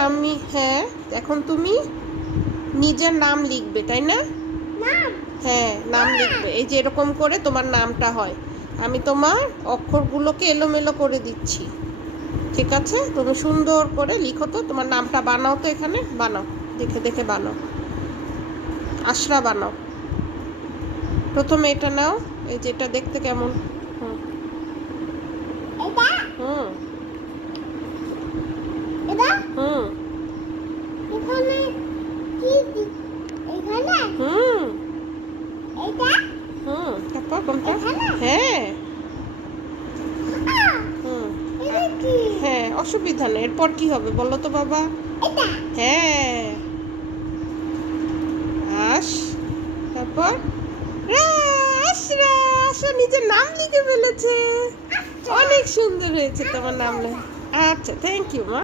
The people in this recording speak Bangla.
আমি হ্যাঁ, এখন তুমি নিজের নাম লিখবে, তাই না? হ্যাঁ, নাম লিখবে। এই যে এরকম করে তোমার নামটা হয়। আমি তোমার অক্ষরগুলোকে এলোমেলো করে দিচ্ছি, ঠিক আছে? তুমি সুন্দর করে লিখো তো, তোমার নামটা বানাও তো, এখানে বানাও, দেখে দেখে বানাও। আশরা বানাও। প্রথমে এটা নাও, এই যে এটা দেখতে কেমন। হুম হুম হুম হুম হুম তারপর কোনটা? হ্যাঁ। হুম হ্যাঁ, অসুবিধা নেই। এরপর কি হবে বলো তো বাবা? হ্যাঁ, আস। তারপর রাস, রাস। ও নিজের নাম লিখে ফেলেছে। অনেক সুন্দর হয়েছে তোমার নাম। আচ্ছা, থ্যাংক ইউ মা।